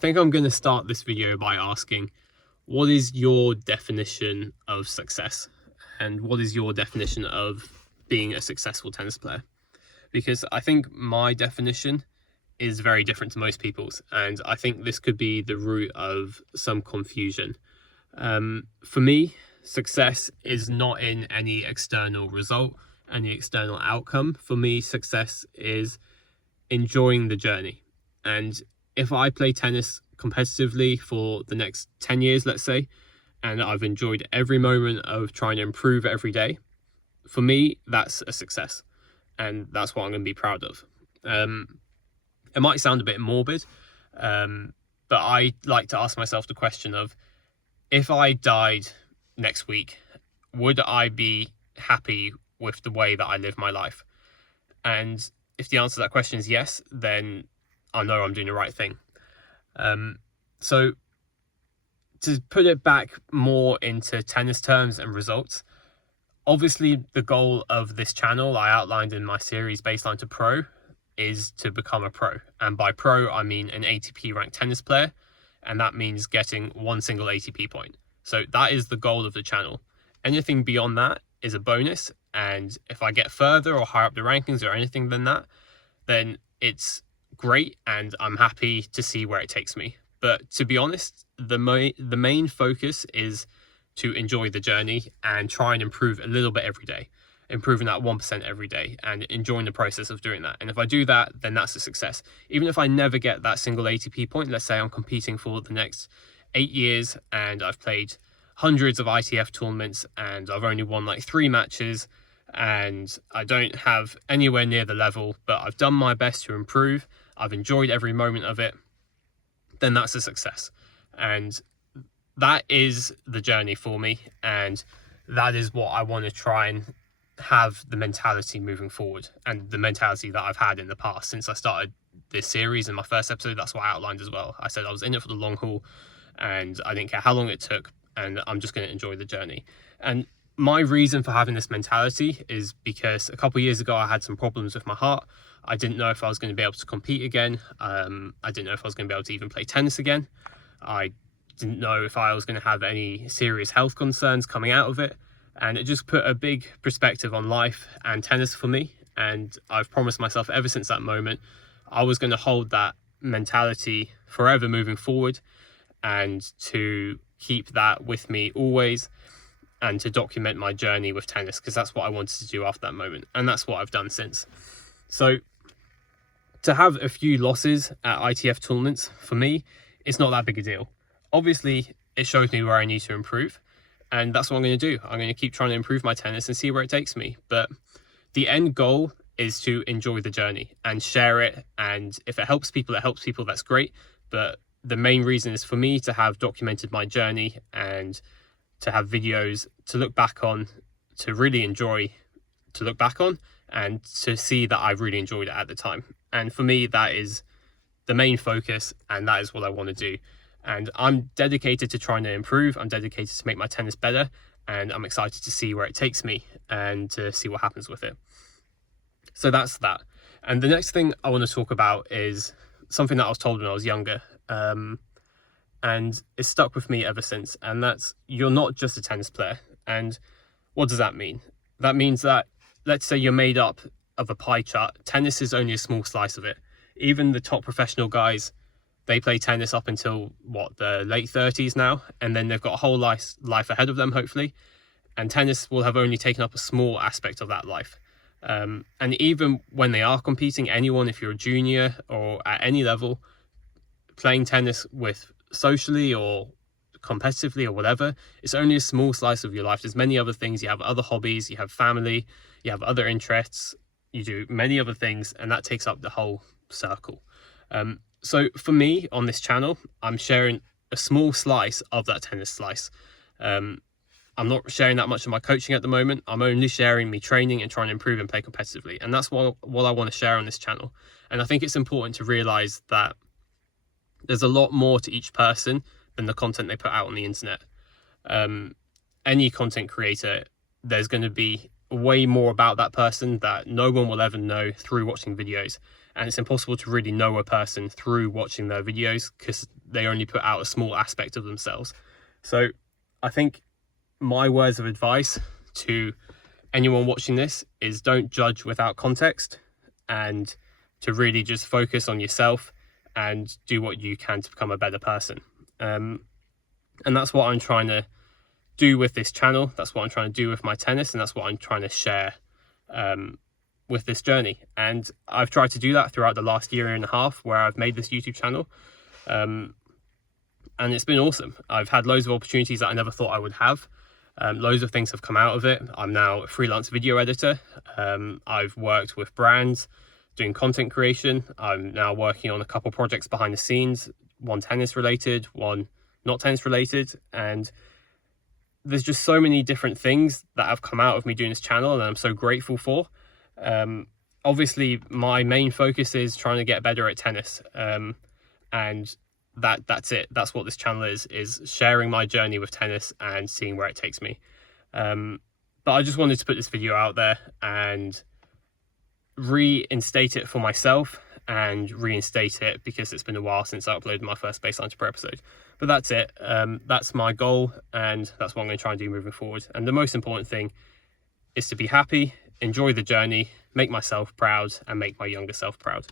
think I'm going to start this video by asking, what is your definition of success? And what is your definition of being a successful tennis player? Because I think my definition is very different to most people's, and I think this could be the root of some confusion. For me, success is not in any external result, any external outcome. For me, success is enjoying the journey. And if I play tennis competitively for the next 10 years, let's say, and I've enjoyed every moment of trying to improve every day, for me, that's a success. And that's what I'm going to be proud of. It might sound a bit morbid, but I like to ask myself the question of, if I died next week, would I be happy with the way that I live my life? And if the answer to that question is yes, then I know I'm doing the right thing. So to put it back more into tennis terms and results, obviously the goal of this channel I outlined in my series Baseline to Pro is to become a pro. And by pro, I mean an ATP ranked tennis player. And that means getting one single ATP point. So that is the goal of the channel. Anything beyond that is a bonus. And if I get further or higher up the rankings or anything than that, then it's great. And I'm happy to see where it takes me. But to be honest, the main focus is to enjoy the journey and try and improve a little bit every day, improving that 1% every day and enjoying the process of doing that. And if I do that, then that's a success. Even if I never get that single ATP point, let's say I'm competing for the next 8 years and I've played hundreds of ITF tournaments and I've only won like 3 matches and I don't have anywhere near the level, but I've done my best to improve, I've enjoyed every moment of it, then that's a success. And that is the journey for me, and that is what I want to try and have the mentality moving forward, and the mentality that I've had in the past since I started this series. In my first episode, that's what I outlined as well. I said I was in it for the long haul and I didn't care how long it took, and I'm just going to enjoy the journey. And my reason for having this mentality is because a couple of years ago I had some problems with my heart. I didn't know if I was going to be able to compete again. I didn't know if I was going to be able to even play tennis again. I didn't know if I was going to have any serious health concerns coming out of it. And it just put a big perspective on life and tennis for me. And I've promised myself ever since that moment, I was going to hold that mentality forever moving forward, and to keep that with me always, and to document my journey with tennis, because that's what I wanted to do after that moment. And that's what I've done since. So to have a few losses at ITF tournaments, for me, it's not that big a deal. Obviously, it shows me where I need to improve. And that's what I'm going to do. I'm going to keep trying to improve my tennis and see where it takes me. But the end goal is to enjoy the journey and share it. And if it helps people, that's great. But the main reason is for me to have documented my journey and to have videos to look back on, to really enjoy, to look back on, and to see that I really enjoyed it at the time. And for me, that is the main focus, and that is what I want to do. And I'm dedicated to trying to improve. I'm dedicated to make my tennis better, and I'm excited to see where it takes me and to see what happens with it. So that's that. And the next thing I want to talk about is something that I was told when I was younger, and it's stuck with me ever since, and that's, you're not just a tennis player. And what does that mean? That means that, let's say you're made up of a pie chart. Tennis is only a small slice of it. Even the top professional guys, they play tennis up until the late 30s now, and then they've got a whole life ahead of them, hopefully. And tennis will have only taken up a small aspect of that life. And even when they are competing, anyone, if you're a junior or at any level, playing tennis with socially or competitively or whatever, it's only a small slice of your life. There's many other things. You have other hobbies, you have family, you have other interests, you do many other things, and that takes up the whole circle. So for me on this channel, I'm sharing a small slice of that tennis slice. I'm not sharing that much of my coaching at the moment. I'm only sharing me training and trying to improve and play competitively. And that's what I want to share on this channel. And I think it's important to realize that there's a lot more to each person than the content they put out on the internet. Any content creator, there's going to be way more about that person that no one will ever know through watching videos. And it's impossible to really know a person through watching their videos, because they only put out a small aspect of themselves. So I think my words of advice to anyone watching this is don't judge without context, and to really just focus on yourself and do what you can to become a better person. And that's what I'm trying to do with this channel. That's what I'm trying to do with my tennis, and that's what I'm trying to share with this journey. And I've tried to do that throughout the last year and a half where I've made this YouTube channel. And it's been awesome. I've had loads of opportunities that I never thought I would have. Loads of things have come out of it. I'm now a freelance video editor. I've worked with brands doing content creation. I'm now working on a couple projects behind the scenes, one tennis related, one not tennis related. And there's just so many different things that have come out of me doing this channel, and I'm so grateful for. Obviously, my main focus is trying to get better at tennis. And that's it. That's what this channel is sharing my journey with tennis and seeing where it takes me. But I just wanted to put this video out there and reinstate it for myself, and reinstate it because it's been a while since I uploaded my first Baseline to Pro episode. But that's it. That's my goal, and that's what I'm going to try and do moving forward. And the most important thing is to be happy, enjoy the journey, make myself proud, and make my younger self proud.